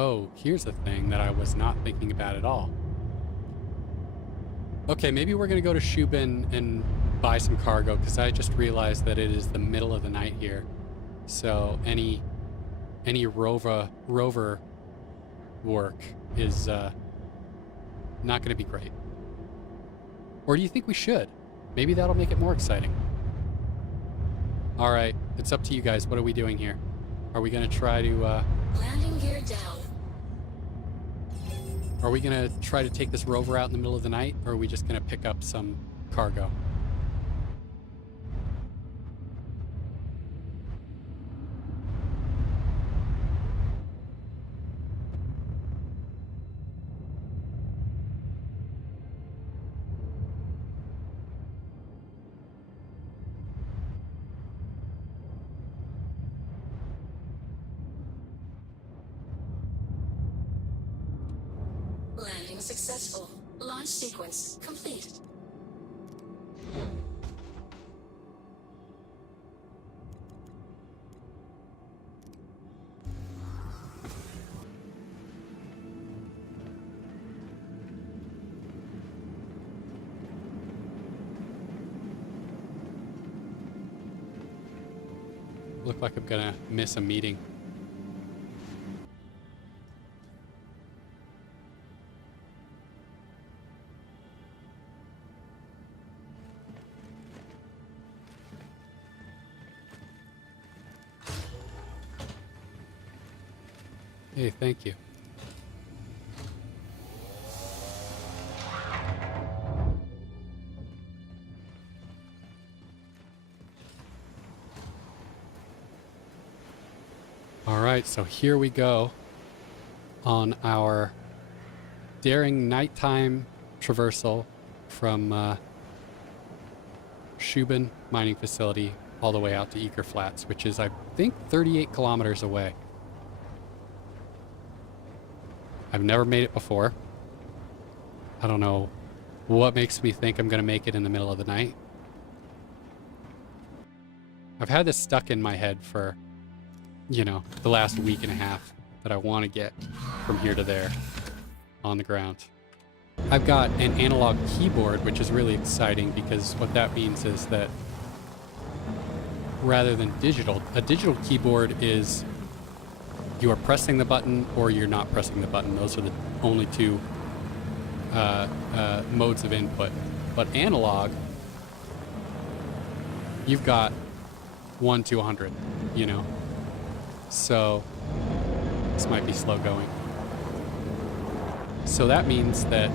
Oh, here's a thing that I was not thinking about at all. Okay, maybe we're going to go to Shubin and buy some cargo, because I just realized that it is the middle of the night here. So any rover work is not going to be great. Or do you think we should? Maybe that'll make it more exciting. All right, it's up to you guys. What are we doing here? Are we going to try to... Landing gear down. Are we going to try to take this rover out in the middle of the night, or are we just going to pick up some cargo? Landing successful. Launch sequence complete. Look like I'm going to miss a meeting. Hey, thank you. All right, so here we go on our daring nighttime traversal from Shubin mining facility all the way out to Eaker Flats, which is, I think, 38 kilometers away. I've never made it before. I don't know what makes me think I'm going to make it in the middle of the night. I've had this stuck in my head for, you know, the last week and a half that I want to get from here to there on the ground. I've got an analog keyboard, which is really exciting because what that means is that rather than digital, a digital keyboard is you are pressing the button or you're not pressing the button. Those are the only two modes of input. But analog, you've got 1 to 100, you know. So this might be slow going. So that means that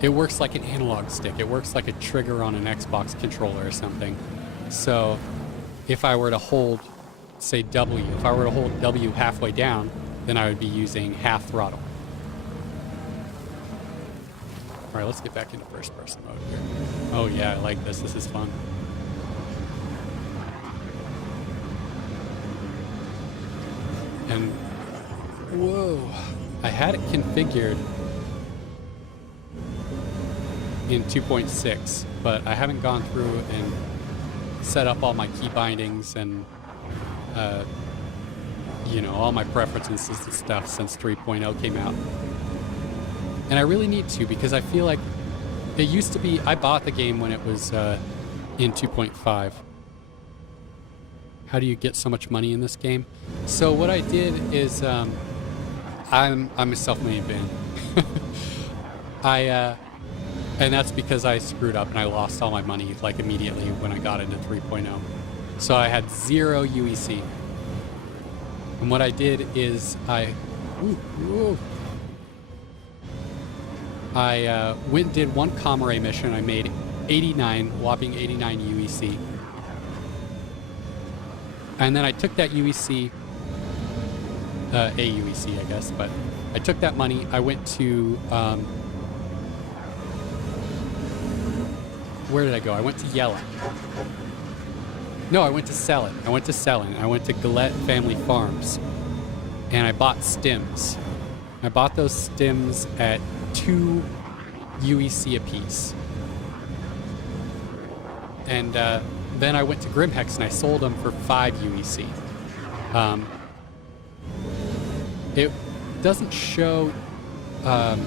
it works like an analog stick. It works like a trigger on an Xbox controller or something. So if I were to hold, say W, if I were to hold W halfway down, then I would be using half throttle. All right, let's get back into first person mode here. Oh yeah, I like this. This is fun. And whoa, I had it configured in 2.6, but I haven't gone through and set up all my key bindings and you know, all my preferences and stuff since 3.0 came out. And I really need to, because I feel like it used to be, I bought the game when it was in 2.5. How do you get so much money in this game? So what I did is, I'm a self-made man. And that's because I screwed up and I lost all my money like immediately when I got into 3.0. So I had 0 UEC. And what I did is I went and did one Comrade mission. I made 89, whopping 89 UEC. And then I took that UEC, AUEC, I guess, but I took that money. I went to, where did I go? I went to Yellen. No, I went to Selin. I went to Selin. I went to Gillette Family Farms. And I bought stims. I bought those stims at 2 UEC apiece. And then I went to Grimhex and I sold them for 5 UEC. It doesn't show, um,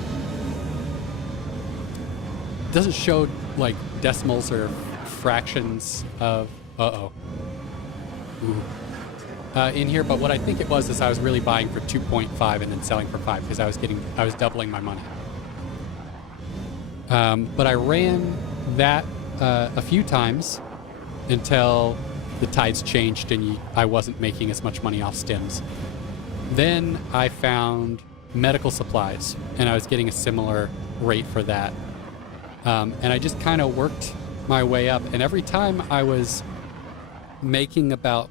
doesn't show like decimals or fractions of, uh-oh, ooh, in here. But what I think it was is I was really buying for 2.5 and then selling for 5 because I was doubling my money. But I ran that a few times until the tides changed and I wasn't making as much money off stims. Then I found medical supplies, and I was getting a similar rate for that. And I just kind of worked my way up, and every time I was making about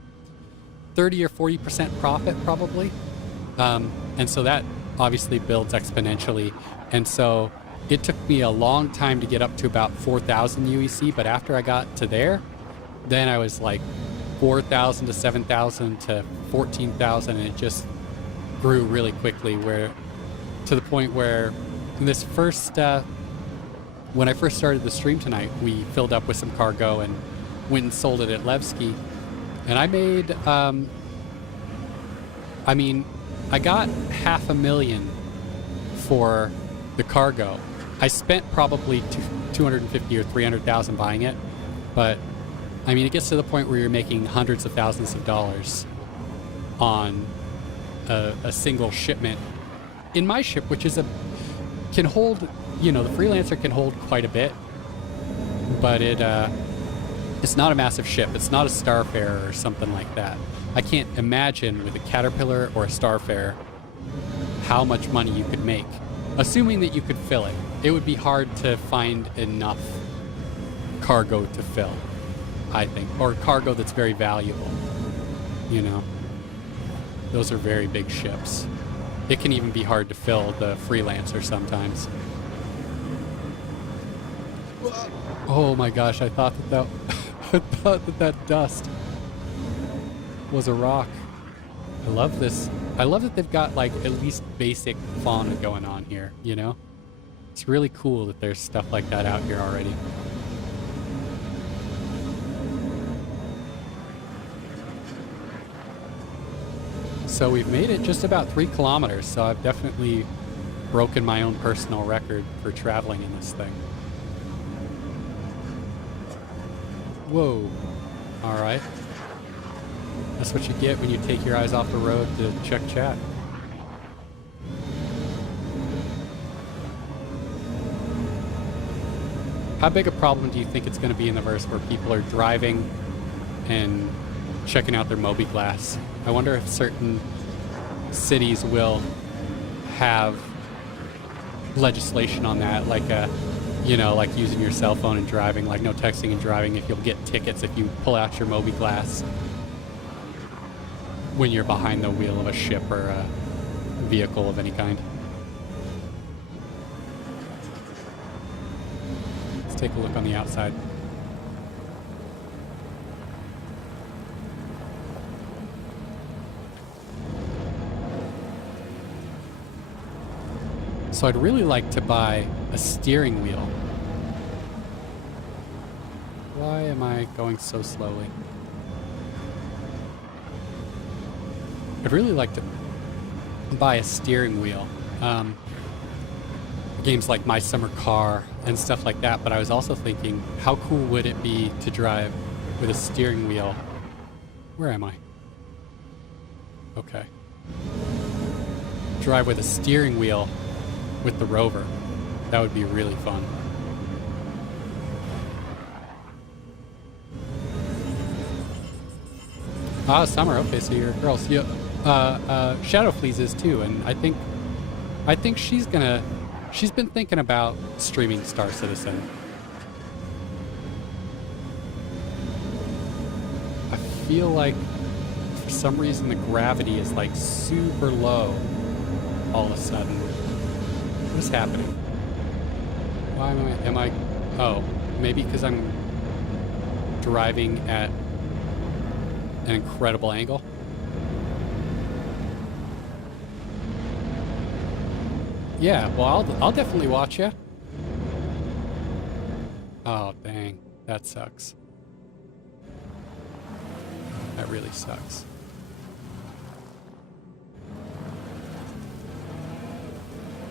30 or 40% profit probably. And so that obviously builds exponentially. And so it took me a long time to get up to about 4,000 UEC, but after I got to there, then I was like 4,000 to 7,000 to 14,000, and it just grew really quickly, where to the point where this first when I first started the stream tonight, we filled up with some cargo and went and sold it at Levski, and I made I mean, I got $500,000 for the cargo. I spent probably 250 or 300,000 buying it, but I mean, it gets to the point where you're making hundreds of thousands of dollars on a single shipment. In my ship, which is can hold, you know, the freelancer can hold quite a bit, but it's not a massive ship. It's not a Starfarer or something like that. I can't imagine with a Caterpillar or a Starfarer how much money you could make, assuming that you could fill it. It would be hard to find enough cargo to fill, I think, or cargo that's very valuable. You know, those are very big ships. It can even be hard to fill the freelancer sometimes. Oh my gosh, I thought that I thought that dust was a rock. I love this. I love that they've got like at least basic fauna going on here, you know? It's really cool that there's stuff like that out here already. So we've made it just about 3 kilometers, so I've definitely broken my own personal record for traveling in this thing. Whoa. Alright. That's what you get when you take your eyes off the road to check chat. How big a problem do you think it's going to be in the verse where people are driving and checking out their Moby Glass? I wonder if certain cities will have legislation on that, like you know, like using your cell phone and driving, like no texting and driving, if you'll get tickets if you pull out your Moby Glass when you're behind the wheel of a ship or a vehicle of any kind. Let's take a look on the outside. So I'd really like to buy a steering wheel. Why am I going so slowly? I'd really like to buy a steering wheel. Games like My Summer Car and stuff like that, but I was also thinking, how cool would it be to drive with a steering wheel? Where am I? Okay. Drive with a steering wheel with the rover. That would be really fun. Ah, Summer. Okay, so you're girls. Yeah, Shadow Fleas is too, and I think she's been thinking about streaming Star Citizen. I feel like for some reason the gravity is like super low all of a sudden. What is happening? Why am I, oh, maybe because I'm driving at an incredible angle? Yeah, well, I'll definitely watch you. Oh, dang. That sucks. That really sucks.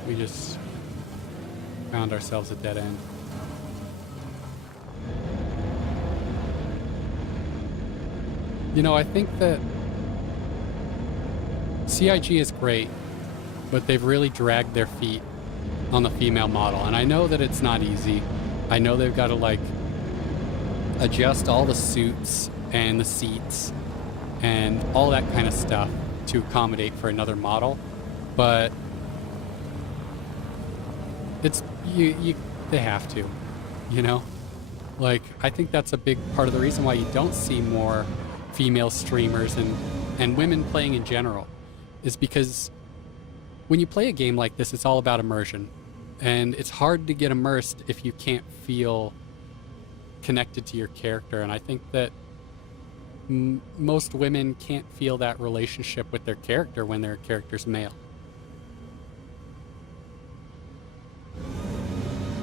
We just found ourselves a dead end. You know, I think that CIG is great, but they've really dragged their feet on the female model. And I know that it's not easy. I know they've got to, like, adjust all the suits and the seats and all that kind of stuff to accommodate for another model. But it's, they have to, you know? Like, I think that's a big part of the reason why you don't see more female streamers and women playing in general, is because when you play a game like this, it's all about immersion. And it's hard to get immersed if you can't feel connected to your character. And I think that most women can't feel that relationship with their character when their character's male.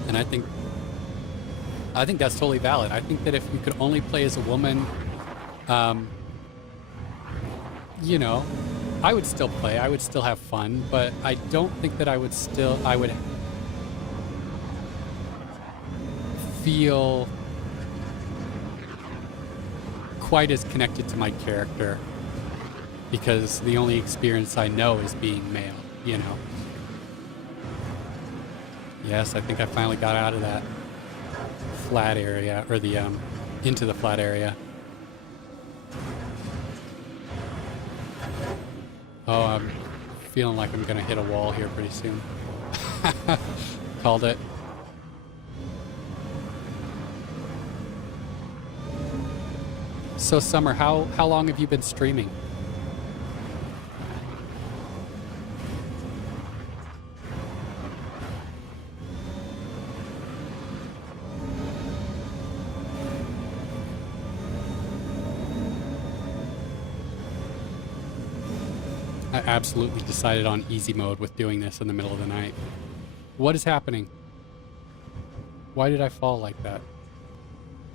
And I think that's totally valid. I think that if you could only play as a woman, you know, I would still play. I would still have fun, but I don't think that I would feel quite as connected to my character, because the only experience I know is being male, you know. Yes, I think I finally got out of that flat area, or the into the flat area. Oh, I'm feeling like I'm gonna hit a wall here pretty soon. Called it. So Summer, how long have you been streaming? I absolutely decided on easy mode with doing this in the middle of the night. What is happening? Why did I fall like that?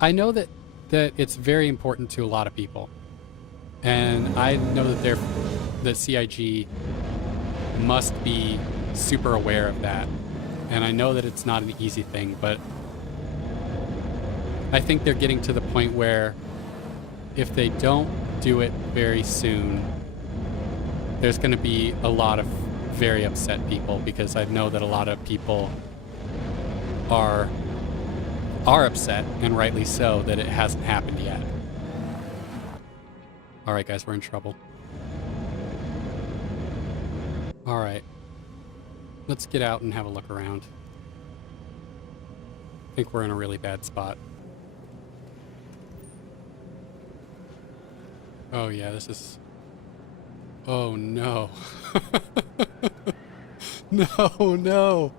I know that it's very important to a lot of people. And I know that CIG must be super aware of that. And I know that it's not an easy thing, but I think they're getting to the point where if they don't do it very soon, there's going to be a lot of very upset people, because I know that a lot of people are upset, and rightly so, that it hasn't happened yet. All right, guys, we're in trouble. All right. Let's get out and have a look around. I think we're in a really bad spot. Oh, yeah, this is... Oh, no. No, no.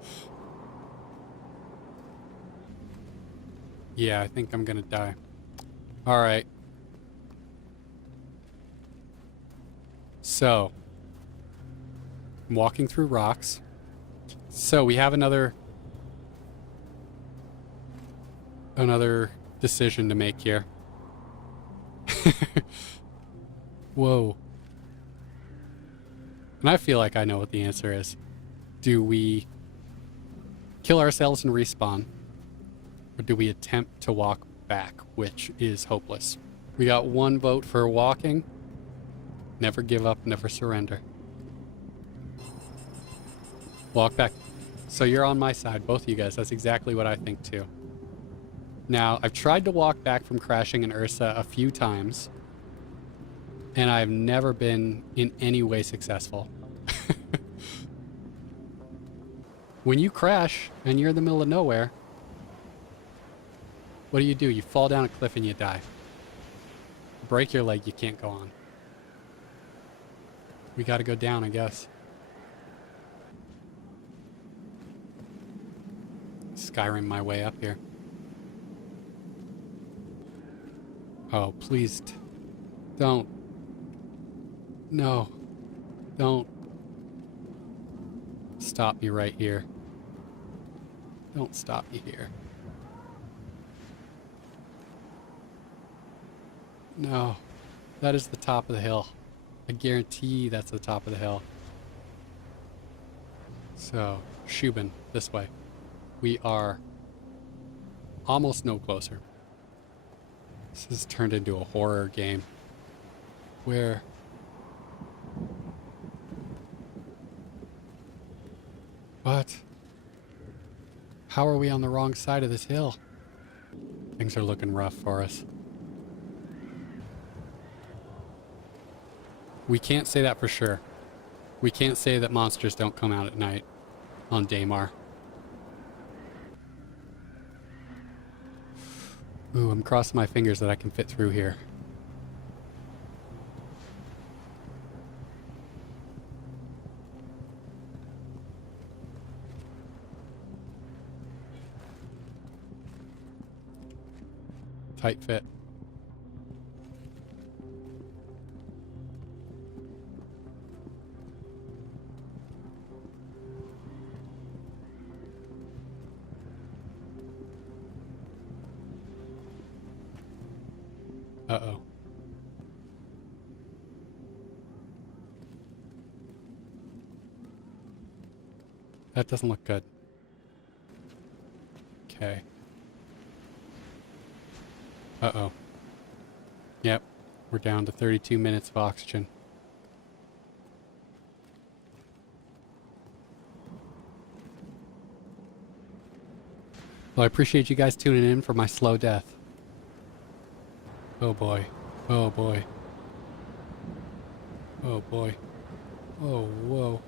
Yeah, I think I'm gonna die. All right. So, I'm walking through rocks. So we have another decision to make here. Whoa. And I feel like I know what the answer is. Do we kill ourselves and respawn? Or do we attempt to walk back, which is hopeless? We got one vote for walking. Never give up, never surrender. Walk back. So you're on my side, both of you guys. That's exactly what I think too. Now, I've tried to walk back from crashing in Ursa a few times, and I've never been in any way successful. When you crash and you're in the middle of nowhere, what do? You fall down a cliff and you die. Break your leg, you can't go on. We gotta go down, I guess. Skyrim my way up here. Oh, please. Don't. No. Don't. Stop me right here. Don't stop me here. No. That is the top of the hill. I guarantee that's the top of the hill. So, Shubin, this way. We are almost no closer. This has turned into a horror game. Where? What? How are we on the wrong side of this hill? Things are looking rough for us. We can't say that for sure. We can't say that monsters don't come out at night on Daymar. Ooh, I'm crossing my fingers that I can fit through here. Tight fit. Uh-oh. That doesn't look good. Okay. Uh-oh. Yep. We're down to 32 minutes of oxygen. Well, I appreciate you guys tuning in for my slow death. Oh boy. Oh boy. Oh boy. Oh, whoa.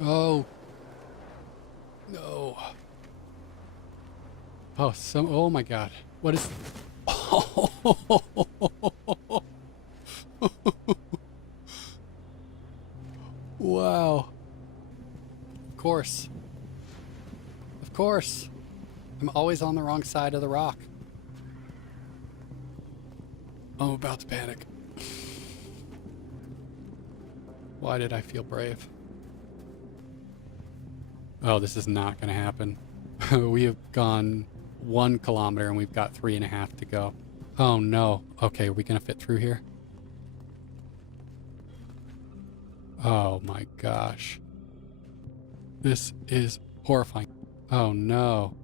Oh. No. Oh, oh my god. What is... Wow. Of course. Of course. I'm always on the wrong side of the rock. I'm about to panic. Why did I feel brave? Oh, this is not going to happen. We have gone 1 kilometer and we've got 3.5 to go. Oh no. Okay, are we going to fit through here? Oh my gosh. This is horrifying. Oh no.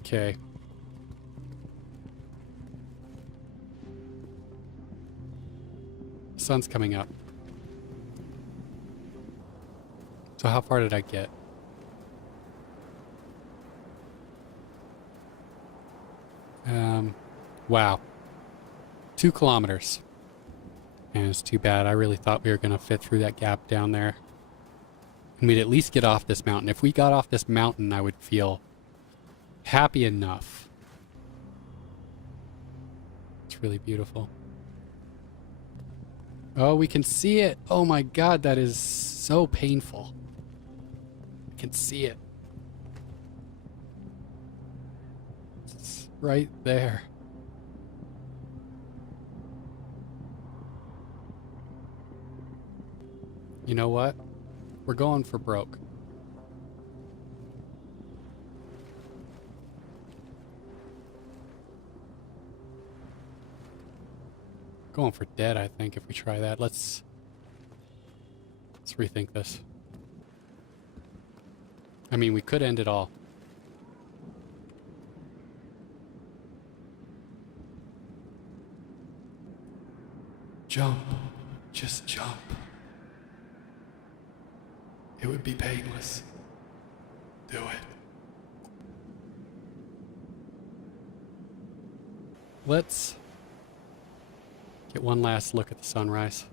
Okay. Sun's coming up. So how far did I get? Wow. 2 kilometers. And it's too bad. I really thought we were going to fit through that gap down there. And we'd at least get off this mountain. If we got off this mountain, I would feel happy enough. It's really beautiful. Oh, we can see it. Oh my god, that is so painful. I can see it. It's right there. You know what? We're going for broke. Going for dead, I think, if we try that. Let's rethink this. I mean, we could end it all. Jump. Just jump. It would be painless. Do it. Let's get one last look at the sunrise.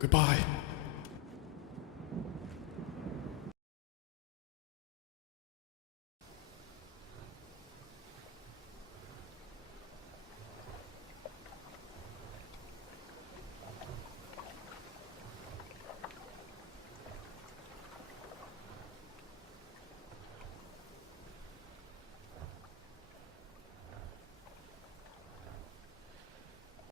Goodbye.